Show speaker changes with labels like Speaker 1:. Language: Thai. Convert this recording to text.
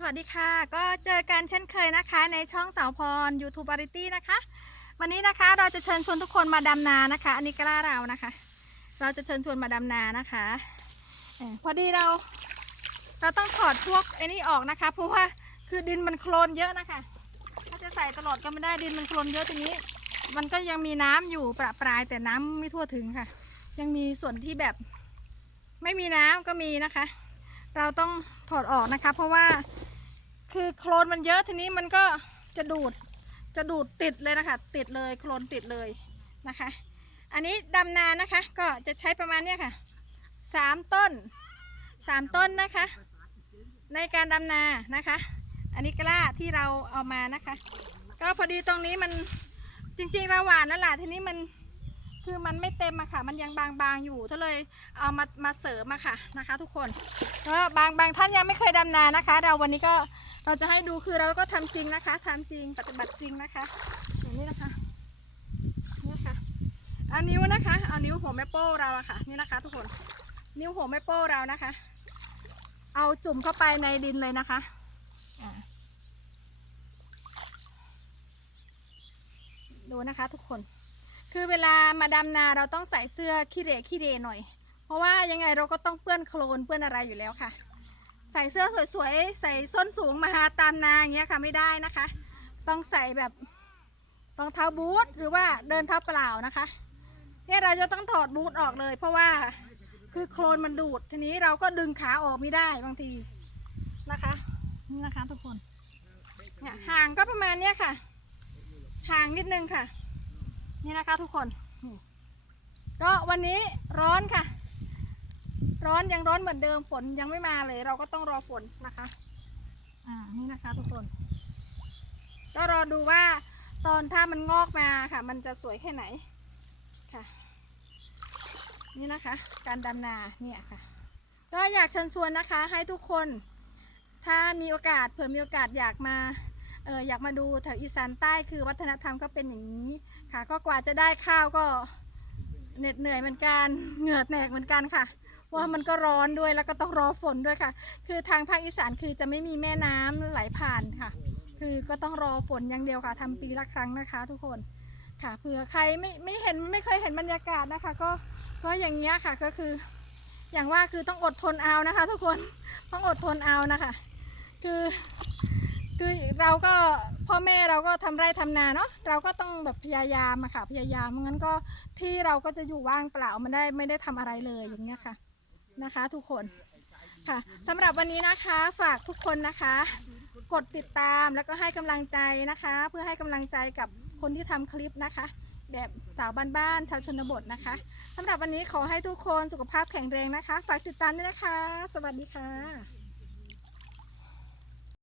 Speaker 1: สวัสดีค่ะ ก็เจอกันเช่นเคยนะคะ ในช่องสาวพร YouTube บริตี้นะคะ วันนี้นะคะเราจะเชิญชวนทุกคนมาดำนานะคะ อันนี้กล้าเรานะคะ เราจะเชิญชวนมาดำนานะคะอพอดีเราเราต้องถอดพวกไอ้นี่ออกนะคะ เพราะว่าคือดินมันโคลนเยอะนะคะ ถ้าจะใส่ตลอดก็ไม่ได้ดินมันโคลนเยอะทีนี้ มันก็ยังมีน้ำอยู่ประปรายแต่น้ำไม่ทั่วถึงค่ะ ยังมีส่วนที่แบบไม่มีน้ำก็มีนะคะ เราต้องถอดออกนะคะ เพราะว่า คือโคลนมันเยอะทีนี้มันก็จะดูดจะดูดติดเลยนะคะ ติดเลยโคลนติดเลยนะคะ อันนี้ดำนานะคะ ก็จะใช้ประมาณเนี้ยค่ะสามต้นสามต้นนะคะ ในการดำนานะคะ อันนี้กล้าที่เราเอามานะคะ ก็พอดีตรงนี้มันจริงๆเราหวานนั่นแหละทีนี้มัน คือมันไม่เต็มอะค่ะ มันยังบางๆอยู่ก็เลยเอามามาเสริมอะค่ะนะคะ ทุกคนก็บางบางท่านยังไม่เคยดำนานะคะ เราวันนี้ก็เราจะให้ดูคือเราก็ทำจริงนะคะทำจริงปฏิบัติจริงนะคะอย่างนี้นะคะนี่ค่ะเอานิ้วนะคะเอานิ้วหัวแม่โป้เราอะค่ะนี่นะคะ ทุกคนนิ้วหัวแม่โป้เรานะคะ เอาจุ่มเข้าไปในดินเลยนะคะดูนะคะทุกคน คือเวลามาดำนาเราต้องใส่เสื้อขี้เรขี้เรหน่อย เพราะว่ายังไงเราก็ต้องเปื้อนโคลนเปื้อนอะไรอยู่แล้วค่ะ ใส่เสื้อสวยๆ ใส่ส้นสูงมาหาตามนาอย่างเงี้ยค่ะไม่ได้นะคะ ต้องใส่แบบรองเท้าบูทหรือว่าเดินเท้าเปล่านะคะ เนี่ยเราจะต้องถอดบูทออกเลย เพราะว่าคือโคลนมันดูดทีนี้เราก็ดึงขาออกไม่ได้บางทีนะคะนี่นะคะทุกคนเนี่ยห่างก็ประมาณเนี้ยค่ะ ห่างนิดนึงค่ะ นี่นะคะทุกคน ก็วันนี้ร้อนค่ะ ร้อนยังร้อนเหมือนเดิมฝนยังไม่มาเลย เราก็ต้องรอฝนนะคะ อ่านี่นะคะทุกคน ก็รอดูว่าตอนถ้ามันงอกมาค่ะ มันจะสวยแค่ไหนค่ะ นี่นะคะ การดำนาเนี่ยค่ะ ก็อยากเชิญชวนนะคะให้ทุกคน ถ้ามีโอกาสเผื่อมีโอกาสอยากมา เอออยากมาดูแถวอีสานใต้คือวัฒนธรรมก็เป็นอย่างนี้ค่ะ ก็กว่าจะได้ข้าวก็เหน็ดเหนื่อยเหมือนกันเหงื่อแตกเหมือนกันค่ะว่ามันก็ร้อนด้วยแล้วก็ต้องรอฝนด้วยค่ะ คือทางภาคอีสานคือจะไม่มีแม่น้ำไหลผ่านค่ะ คือก็ต้องรอฝนอย่างเดียวค่ะทำปีละครั้งนะคะ ทุกคนค่ะเผื่อใครไม่ไม่เห็นไม่เคยเห็นบรรยากาศนะคะ ก็ก็อย่างเงี้ยค่ะก็คือ อย่างว่าคือต้องอดทนเอานะคะ ทุกคนต้องอดทนเอานะคะ คือ คือเราก็พ่อแม่เราก็ทำไร่ทำนาเนาะเราก็ต้องแบบพยายามอะค่ะพยายามงั้นก็ที่เราก็จะอยู่ว่างเปล่ามันได้ไม่ได้ทำอะไรเลยอย่างเงี้ยค่ะนะคะ ทุกคนค่ะสำหรับวันนี้นะคะฝากทุกคนนะคะ กดติดตามแล้วก็ให้กำลังใจนะคะ เพื่อให้กำลังใจกับคนที่ทำคลิปนะคะ แบบสาวบ้านๆชาวชนบทนะคะสำหรับวันนี้ขอให้ทุกคนสุขภาพแข็งแรงนะคะ ฝากติดตามด้วยนะคะ สวัสดีค่ะ